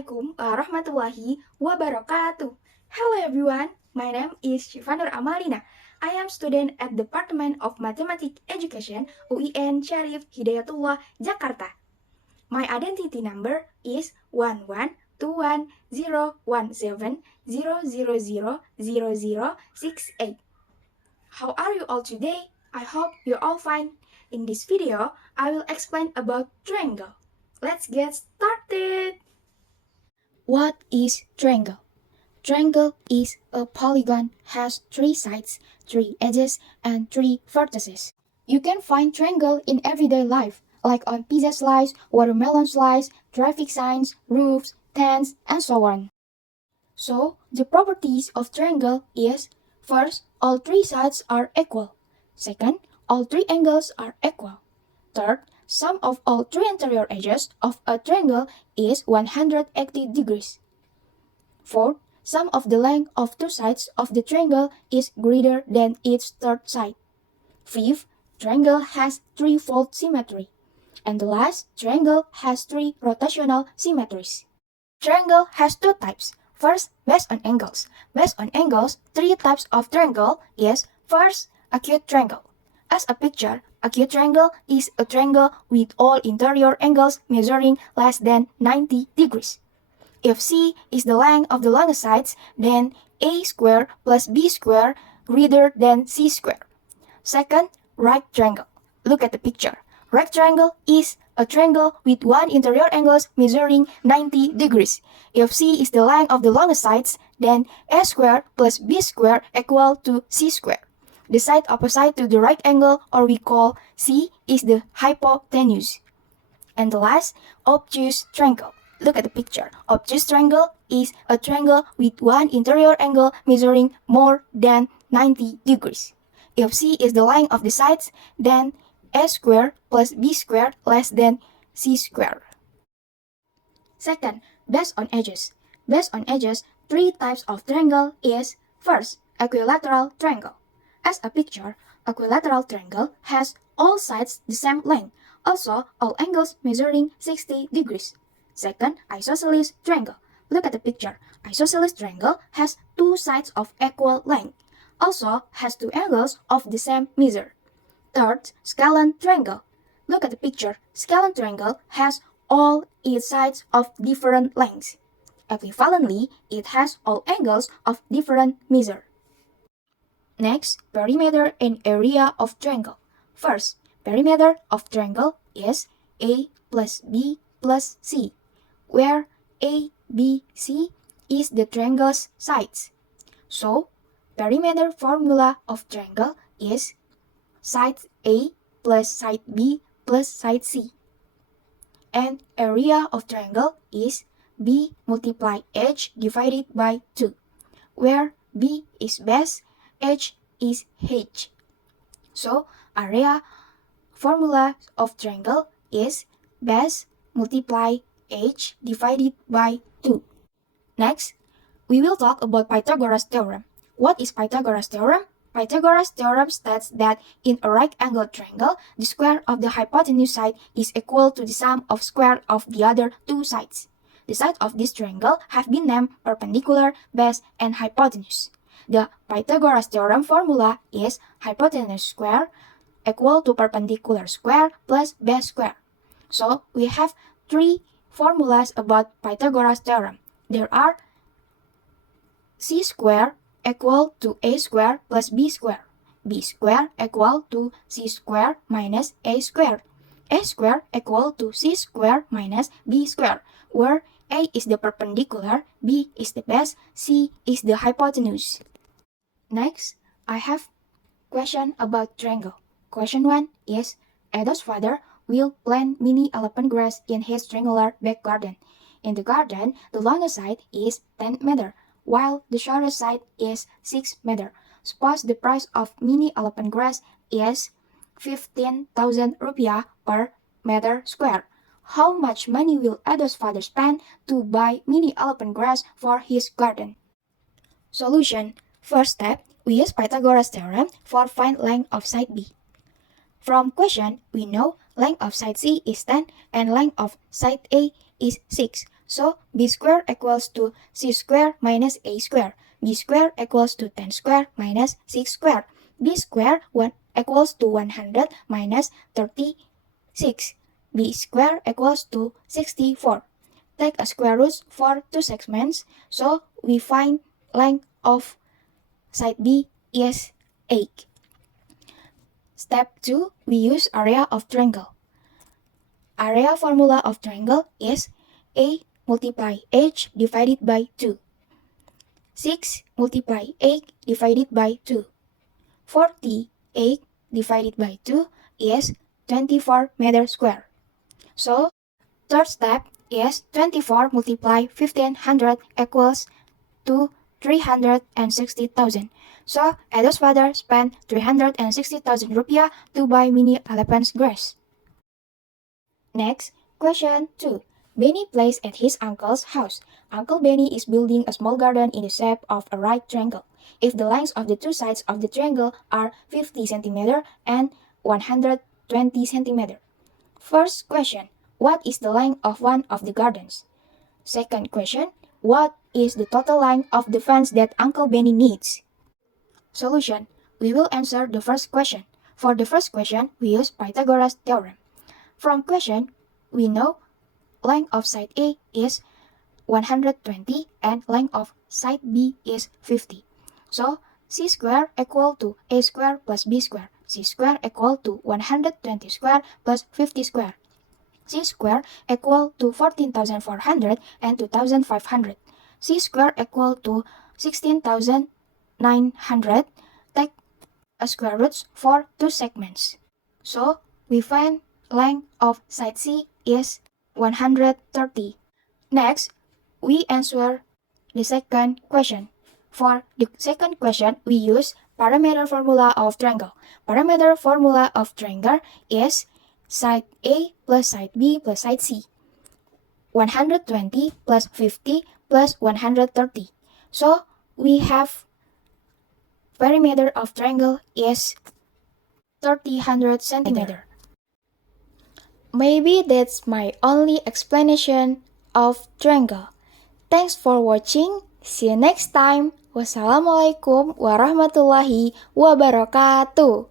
Assalamualaikum warahmatullahi wabarakatuh. Hello everyone, my name is Shivanur Amalina. I am student at Department of Mathematics Education, UIN Syarif Hidayatullah, Jakarta. My identity number is 11210170000068. How are you all today? I hope you're all fine. In this video, I will explain about triangle. Let's get started! What is triangle? Triangle is a polygon, has 3 sides, 3 edges, and 3 vertices. You can find triangle in everyday life, like on pizza slice, watermelon slice, traffic signs, roofs, tents, and so on. So, the properties of triangle is, first, all 3 sides are equal. Second, all 3 angles are equal. Third, sum of all 3 interior edges of a triangle is 180 degrees. Fourth, sum of the length of 2 sides of the triangle is greater than its third side. Fifth, triangle has 3-fold symmetry. And the last, triangle has 3 rotational symmetries. Triangle has 2 types. First, based on angles. Based on angles, 3 types of triangle is, first, acute triangle. As a picture, acute triangle is a triangle with all interior angles measuring less than 90 degrees. If C is the length of the longest sides, then A squared plus B squared greater than C squared. Second, right triangle. Look at the picture. Right triangle is a triangle with one interior angles measuring 90 degrees. If C is the length of the longest sides, then A squared plus B squared equal to C squared. The side opposite to the right angle, or we call C, is the hypotenuse. And the last, obtuse triangle. Look at the picture. Obtuse triangle is a triangle with one interior angle measuring more than 90 degrees. If C is the length of the sides, then A squared plus B squared less than C squared. Second, based on edges. Based on edges, 3 types of triangle is, first, equilateral triangle. As a picture, equilateral triangle has all sides the same length, also all angles measuring 60 degrees. Second, isosceles triangle. Look at the picture. Isosceles triangle has 2 sides of equal length, also has 2 angles of the same measure. Third, scalene triangle. Look at the picture. Scalene triangle has all its sides of different lengths. Equivalently, it has all angles of different measure. Next, perimeter and area of triangle. First, perimeter of triangle is A plus B plus C, where A, B, C is the triangle's sides. So, perimeter formula of triangle is side A plus side B plus side C. And area of triangle is B multiply H divided by 2, where B is base, H is H. So, area formula of triangle is base multiply H divided by 2. Next, we will talk about Pythagoras theorem. What is Pythagoras theorem? Pythagoras theorem states that in a right-angled triangle, the square of the hypotenuse side is equal to the sum of square of the other 2 sides. The sides of this triangle have been named perpendicular, base, and hypotenuse. The Pythagoras theorem formula is hypotenuse square equal to perpendicular square plus base square. So, we have 3 formulas about Pythagoras theorem. There are C square equal to A square plus B square. B square equal to C square minus A square. A square equal to C square minus B square, where A is the perpendicular, B is the base, C is the hypotenuse. Next, I have question about triangle. Question 1 is, Edo's father will plant mini elephant grass in his triangular back garden. In the garden, the longest side is 10 meter, while the shortest side is 6 meter. Suppose the price of mini elephant grass is 15,000 rupiah per meter square. How much money will Edo's father spend to buy mini elephant grass for his garden? Solution. First step, we use Pythagoras theorem for find length of side B. From question, we know length of side C is 10 and length of side A is 6. So b squared equals to c squared minus a squared. B squared equals to 10 squared minus 6 squared. B squared equals to 100 minus 36. B squared equals to 64. Take a square root for two segments, so we find length of side B is 8. Step 2, we use area of triangle. Area formula of triangle is A multiply H divided by 2. 6 multiply 8 divided by 2. 48 divided by 2 is 24 meter square. So, third step is 24 multiply 1500 equals to 360,000. So, Edo's father spent 360,000 rupiah to buy mini elephant's grass. Next, question 2. Benny plays at his uncle's house. Uncle Benny is building a small garden in the shape of a right triangle. If the lengths of the two sides of the triangle are 50 cm and 120 cm. First question, what is the length of one of the gardens? Second question, what is the total length of the fence that Uncle Benny needs? Solution, we will answer the first question. For the first question, we use Pythagoras theorem. From question, we know length of side A is 120 and length of side B is 50. So, C squared equal to A squared plus B squared. C squared equal to 120 squared plus 50 squared. C squared equal to 14,400 and 2,500. C squared equal to 16,900. Take a square root for two segments. So, we find length of side C is 130. Next, we answer the second question. For the second question, we use parameter formula of triangle. Parameter formula of triangle is side A plus side B plus side C. 120 plus 50 plus 130. So, we have perimeter of triangle is 300 centimeter. Maybe that's my only explanation of triangle. Thanks for watching. See you next time. Wassalamualaikum warahmatullahi wabarakatuh.